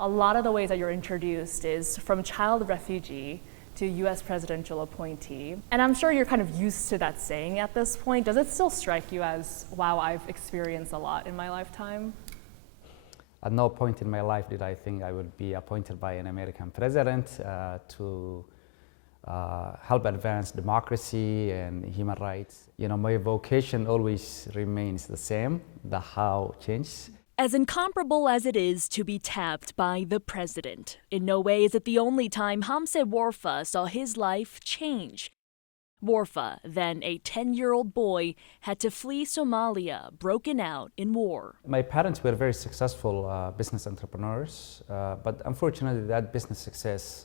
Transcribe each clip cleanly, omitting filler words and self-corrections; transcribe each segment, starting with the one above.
a lot of the ways that you're introduced is from child refugee to US presidential appointee. And I'm sure you're kind of used to that saying at this point. Does it still strike you as, wow, I've experienced a lot in my lifetime? At no point in my life did I think I would be appointed by an American president to help advance democracy and human rights. You know, my vocation always remains the same, the how changes. As incomparable as it is to be tapped by the president, in no way is it the only time Hamse Warfa saw his life change. Warfa, then a 10-year-old boy, had to flee Somalia, broken out in war. My parents were very successful business entrepreneurs, but unfortunately that business success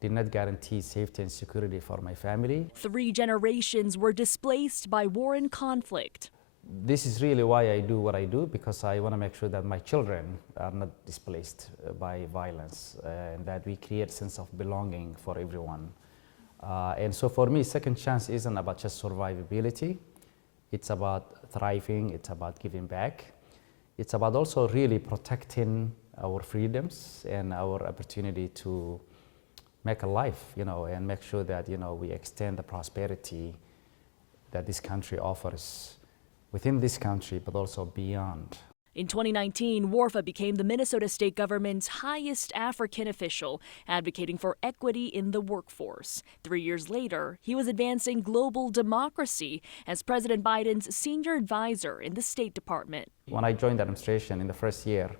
did not guarantee safety and security for my family. 3 generations were displaced by war and conflict. This is really why I do what I do, because I want to make sure that my children are not displaced by violence and that we create a sense of belonging for everyone. And so for me, second chance isn't about just survivability. It's about thriving, it's about giving back. It's about also really protecting our freedoms and our opportunity to make a life, you know, and make sure that, you know, we extend the prosperity that this country offers within this country, but also beyond. In 2019, Warfa became the Minnesota state government's highest African official, advocating for equity in the workforce. 3 years later, he was advancing global democracy as President Biden's senior advisor in the State Department. When I joined the administration in the first year,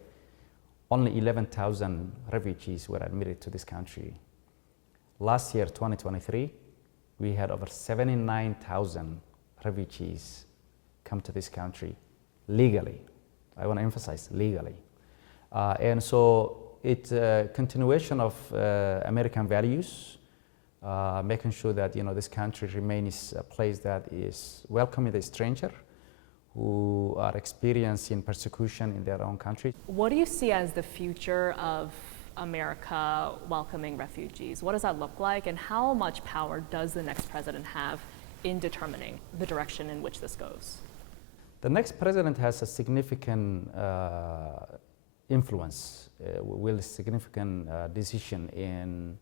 only 11,000 refugees were admitted to this country. Last year, 2023, we had over 79,000 refugees come to this country legally. I want to emphasize legally. And so it's a continuation of American values, making sure that, you know, this country remains a place that is welcoming the stranger who are experiencing persecution in their own country. What do you see as the future of America welcoming refugees? What does that look like, and how much power does the next president have in determining the direction in which this goes? The next president has a significant influence, will significant decision in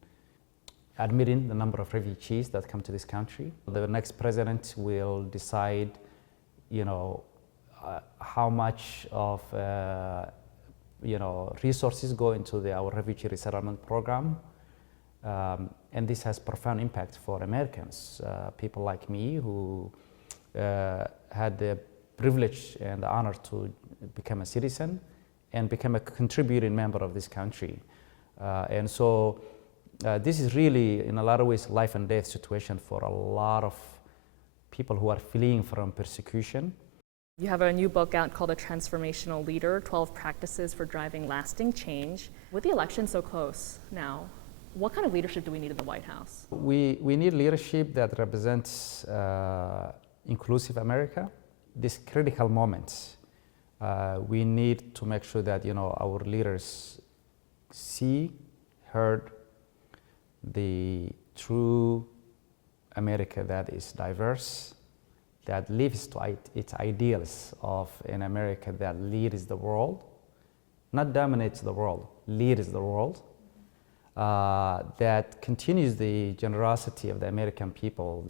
admitting the number of refugees that come to this country. The next president will decide, you know, how much of you know, resources go into our refugee resettlement program, and this has profound impact for Americans, people like me who had the privilege and the honor to become a citizen and become a contributing member of this country. And so this is really, in a lot of ways, life and death situation for a lot of people who are fleeing from persecution. You have a new book out called A Transformational Leader, 12 Practices for Driving Lasting Change. With the election so close now, what kind of leadership do we need in the White House? We need leadership that represents inclusive America. This critical moment, we need to make sure that, you know, our leaders see, heard the true America that is diverse, that lives to its ideals of an America that leads the world, not dominates the world, leads the world, that continues the generosity of the American people.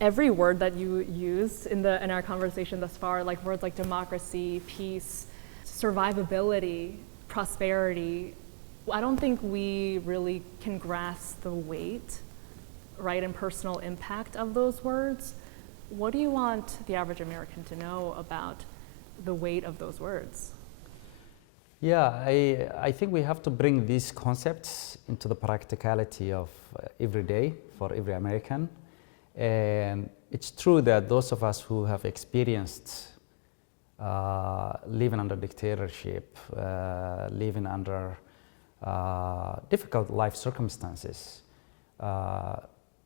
Every word that you used in our conversation thus far, like words like democracy, peace, survivability, prosperity, I don't think we really can grasp the weight, right, and personal impact of those words. What do you want the average American to know about the weight of those words? Yeah, I think we have to bring these concepts into the practicality of every day for every American. And it's true that those of us who have experienced living under dictatorship, living under difficult life circumstances,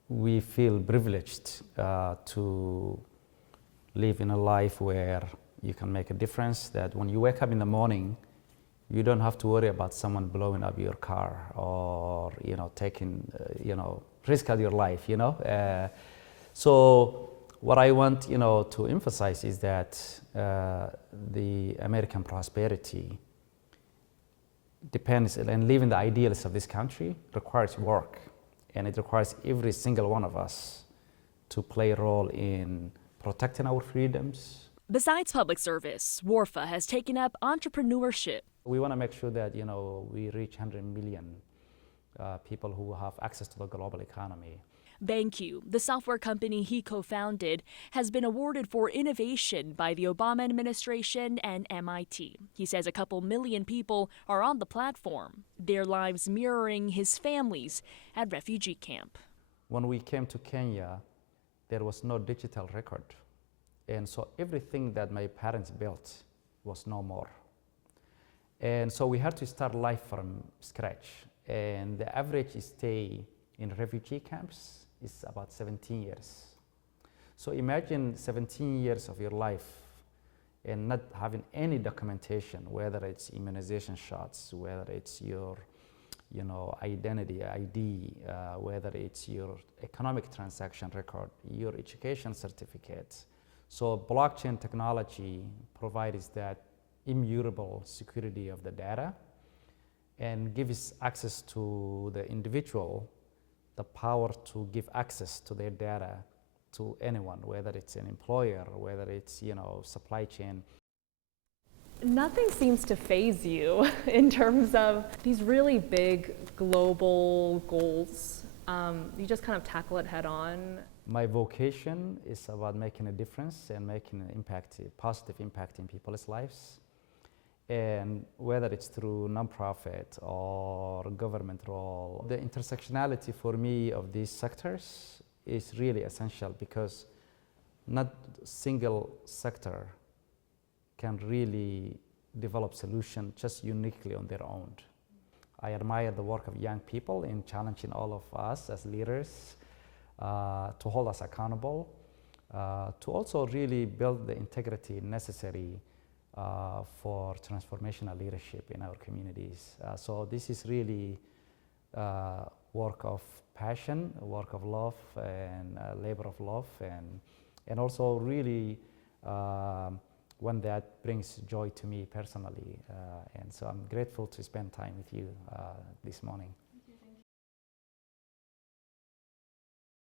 we feel privileged to live in a life where you can make a difference, that when you wake up in the morning, you don't have to worry about someone blowing up your car or, you know, taking, you know, risk of your life, you know. So what I want, you know, to emphasize is that the American prosperity depends, and living the ideals of this country requires work, and it requires every single one of us to play a role in protecting our freedoms. Besides public service, WARFA has taken up entrepreneurship. We want to make sure that we reach 100 million people who have access to the global economy. BenQ, the software company he co-founded, has been awarded for innovation by the Obama administration and MIT. He says a couple million people are on the platform, their lives mirroring his family's at refugee camp. When we came to Kenya, there was no digital record. And so everything that my parents built was no more. And so we had to start life from scratch. And the average stay in refugee camps is about 17 years. So imagine 17 years of your life and not having any documentation, whether it's immunization shots, whether it's your identity, ID, whether it's your economic transaction record, your education certificate. So blockchain technology provides that immutable security of the data and gives access to the individual the power to give access to their data to anyone, whether it's an employer, whether it's supply chain. Nothing seems to faze you in terms of these really big global goals. You just kind of tackle it head on. My vocation is about making a difference and making an impact, a positive impact in people's lives. And whether it's through nonprofit or government role, the intersectionality for me of these sectors is really essential, because not a single sector can really develop solutions just uniquely on their own. I admire the work of young people in challenging all of us as leaders to hold us accountable, to also really build the integrity necessary for transformational leadership in our communities. So this is really work of passion, work of love, and labor of love, and also really one that brings joy to me personally. And so I'm grateful to spend time with you this morning.